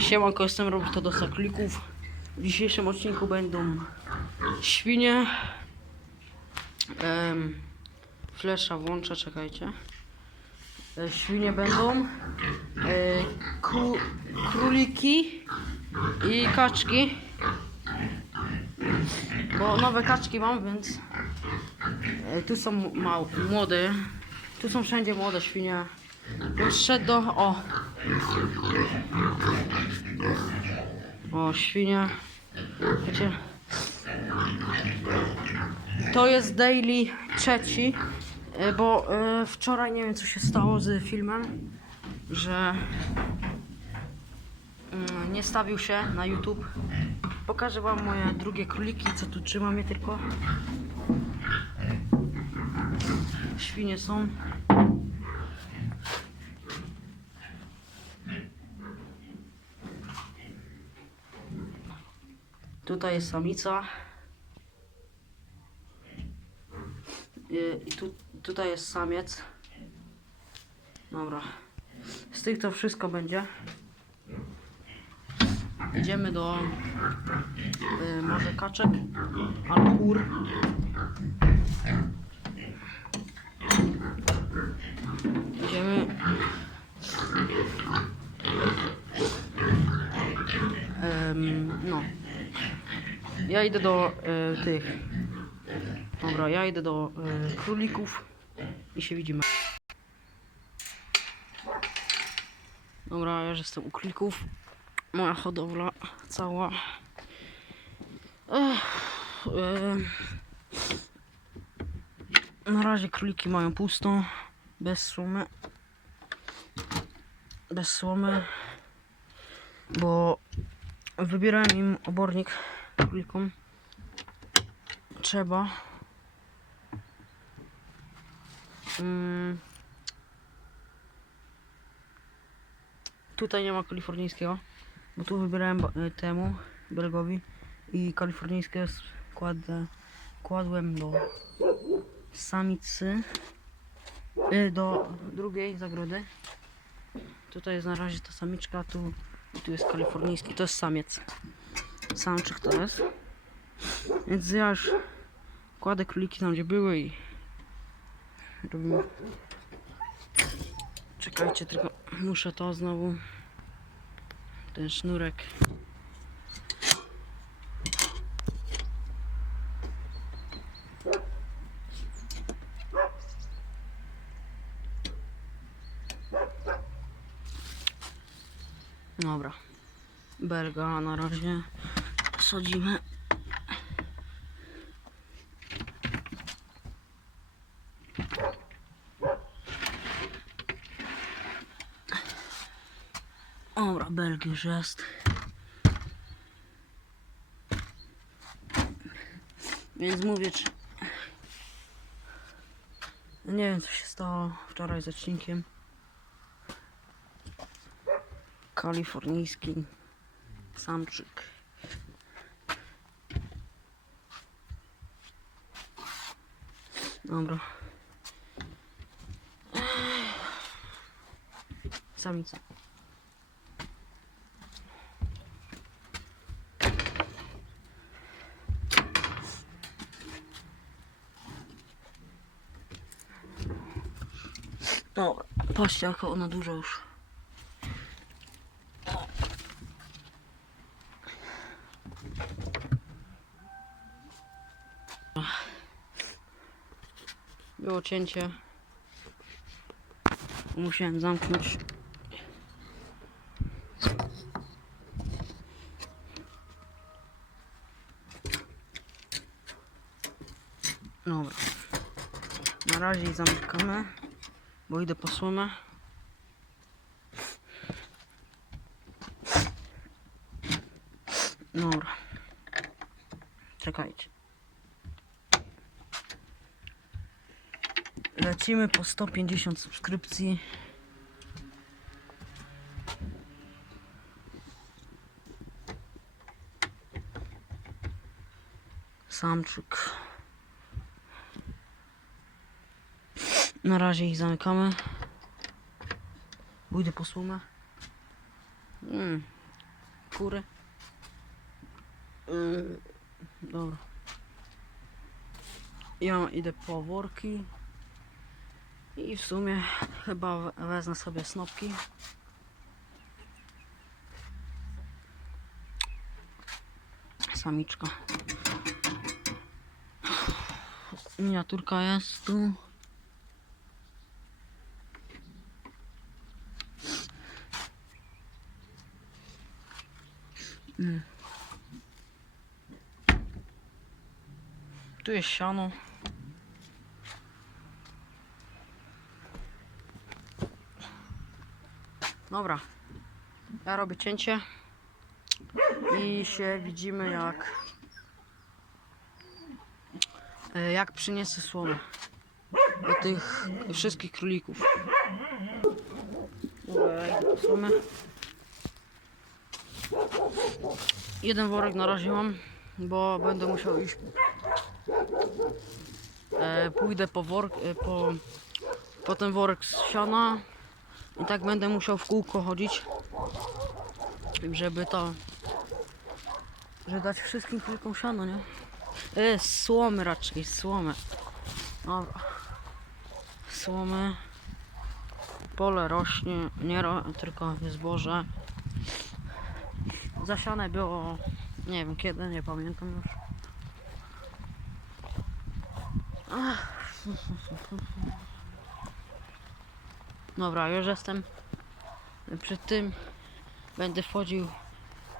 Siemanko, jestem Robert to do Saklików. W dzisiejszym odcinku będą świnie. Um, flesza włączę, czekajcie. E, świnie będą. E, ku, króliki i kaczki. Bo nowe kaczki mam, więc e, tu są mał, młode. Tu są wszędzie młode świnie. Szedł do. O! O, świnia. Wiecie. To jest daily trzeci, e, bo e, wczoraj nie wiem co się stało z filmem, że mm, nie stawił się na YouTube. Pokażę wam moje drugie króliki, co tu trzymam je tylko. Świnie są. Tutaj jest samica. I i tu, tutaj jest samiec. Dobra. Z tych to wszystko będzie. Idziemy do y, może kaczek albo kur. Idziemy. Em, no. Ja idę do e, tych. Dobra, ja idę do e, królików i się widzimy. Dobra, ja już jestem u królików. Moja hodowla cała. Ech, na razie króliki mają pusto, bez słomy. Bez słomy, bo wybierałem im obornik królikom. Trzeba. Mm. Tutaj nie ma kalifornijskiego, bo tu wybierałem y, temu Belgowi i kalifornijskie kładę, kładłem do samicy, y, do drugiej zagrody. Tutaj jest na razie ta samiczka, tu, tu jest kalifornijski, to jest samiec. Samczyk to jest. Więc ja już kładę króliki tam gdzie były i robimy. Czekajcie, tylko muszę to znowu. Ten sznurek. Dobra. Belga na razie sadzimy. Dobra, Belgi już jest. Więc mówię, czy... Nie wiem, co się stało wczoraj z odcinkiem. Kalifornijski samczyk. Dobra. Samica. Dobra, patrzcie jaka ona duża już. Było cięcie. Musiałem zamknąć. Dobra. Na razie zamykamy, bo idę po słomę. Dobra. Czekajcie. Lecimy po 150 subskrypcji. Samczyk. Na razie ich zamykamy. Pójdę po słomę. Mm. kury. Yy, dobra. Ja idę po worki. I w sumie chyba we- wezmę sobie snopki. Samiczka. Miniaturka jest tu. Mm. Tu jest siano. Dobra. Ja robię cięcie. I się widzimy jak e, jak przyniosę słomę do tych wszystkich królików. Dobra, słomę. Jeden worek na razie mam, bo będę musiał iść. E, pójdę po work, e, po, po ten worek z siana i tak będę musiał w kółko chodzić, żeby to, żeby dać wszystkim królikom siano, nie? E, słomy raczej, słomy. Słomy. Pole rośnie, nie ro, tylko zboże. Zasiane było, nie wiem kiedy, nie pamiętam już. Ach. Dobra, już jestem przy tym. Będę wchodził,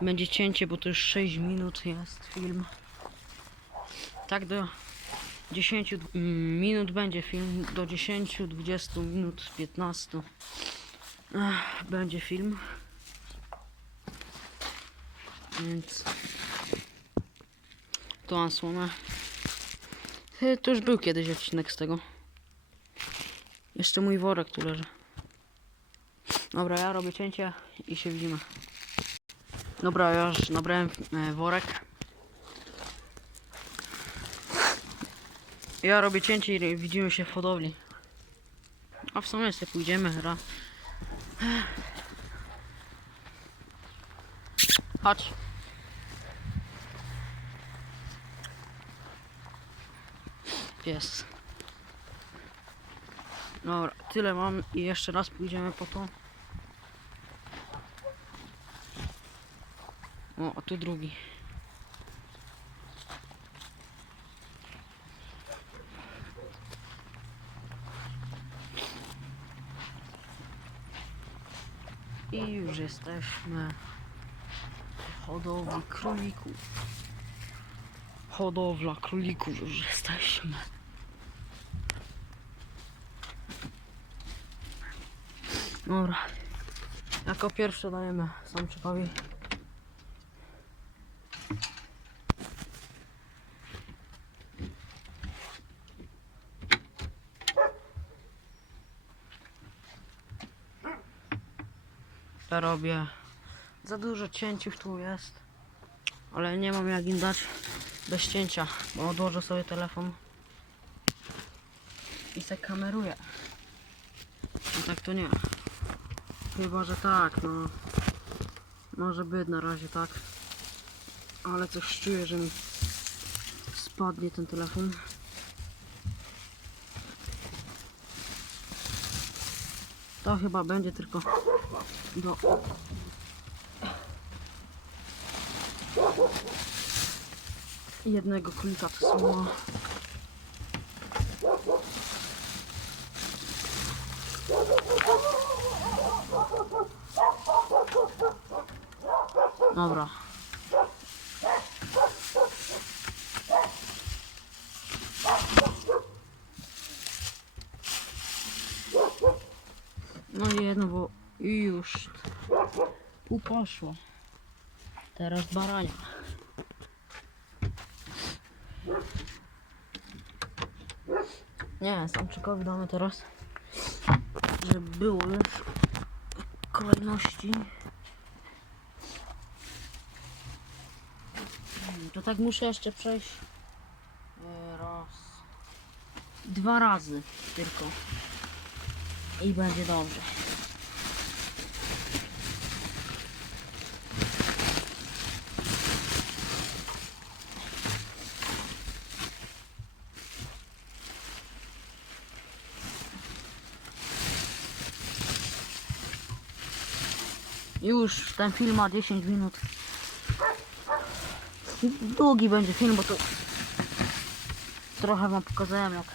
będzie cięcie, bo to już 6 minut jest film. Tak do 10 mm, minut będzie film, do 10, 20 minut, 15 Ach, będzie film. Więc tu mam słomę. To już był kiedyś odcinek z tego. Jeszcze mój worek tu leży. Dobra, ja robię cięcie i się widzimy. Dobra, ja już nabrałem e, worek. Ja robię cięcie i widzimy się w hodowli. A w sumie sobie pójdziemy, ra. Chodź. Jest. Dobra, tyle mam i jeszcze raz pójdziemy po to. O, a tu drugi. I już jesteśmy w hodowli królików. Hodowla królików już jesteśmy. Dobra. Jako pierwsze dajemy samczykowi. Ja robię. Za dużo cięciów tu jest. Ale nie mam jak im dać bez cięcia, bo odłożę sobie telefon i se kameruję. No tak to nie. Chyba, że tak, no. Może być na razie tak. Ale coś czuję, że mi spadnie ten telefon. To chyba będzie tylko do jednego królika to słowa. Dobra. No jedno, bo i już pół poszło. Teraz barania. Nie, samczykowi damy teraz, żeby było już w kolejności. Hmm, To tak muszę jeszcze przejść e, raz, dwa razy tylko i będzie dobrze. Już ten film ma 10 minut. Długi będzie film, bo to trochę wam pokazałem jak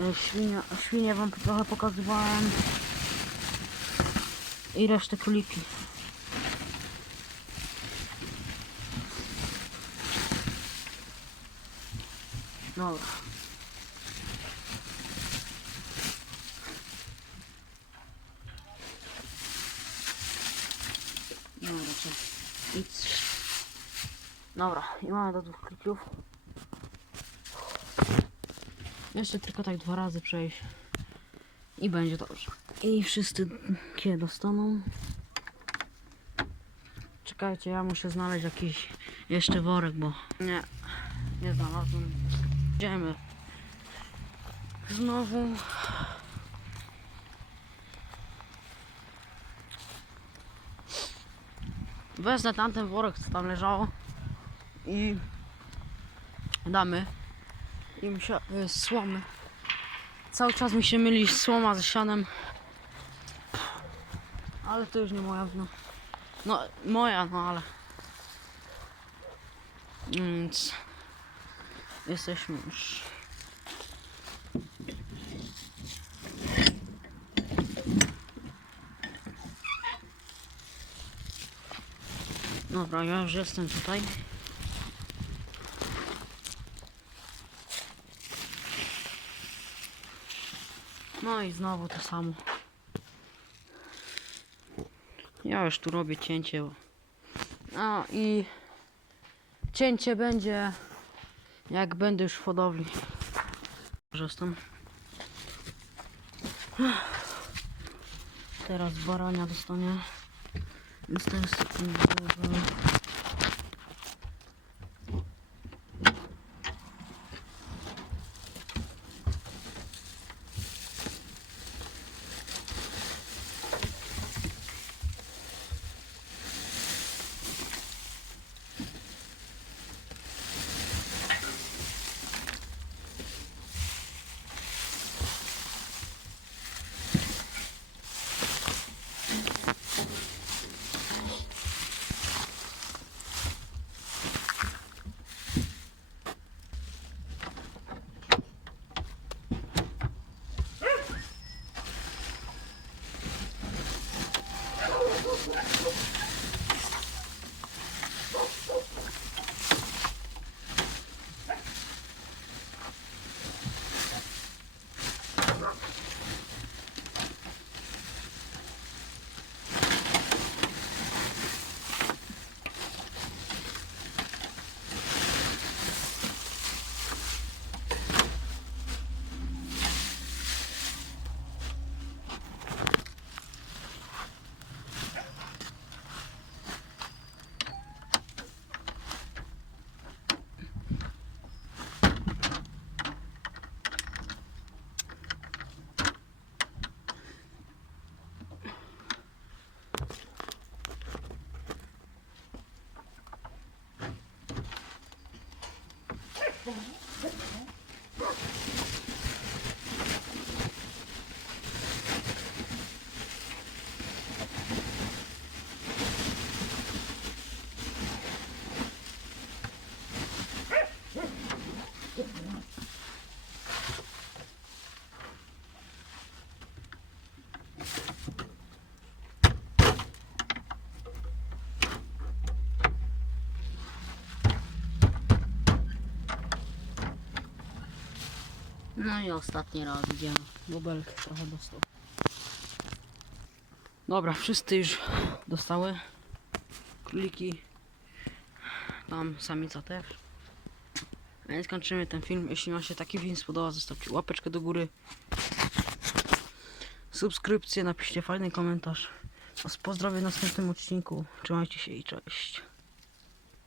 e, świnie, świnie wam trochę pokazywałem i resztę króliki. Dobra. Dobra, czekaj. Idź. Dobra, i mamy do dwóch klików. Jeszcze tylko tak dwa razy przejść. I będzie dobrze. I wszyscy kie dostaną. Czekajcie, ja muszę znaleźć jakiś jeszcze worek, bo nie, nie znalazłem. Idziemy. Znowu. Wezmę tamten worek, co tam leżało i damy im y, słomy. Cały czas mi się myli słoma ze sianem. Ale to już nie moja wina. No, moja, no ale. Więc jesteśmy już. Dobra, ja już jestem tutaj. No i znowu to samo. Ja już tu robię cięcie. No i cięcie będzie jak będę już w hodowli. Korzystam. Teraz barania dostanie. Więc to jest よっ! No i ostatni raz idziemy. Bobelek trochę dostał. Dobra, wszyscy już dostały króliki. Tam samica też. A więc kończymy ten film. Jeśli Wam się taki film spodobał, zostawcie łapeczkę do góry. Subskrypcję, napiszcie fajny komentarz. Was pozdrowię w następnym odcinku. Trzymajcie się i cześć.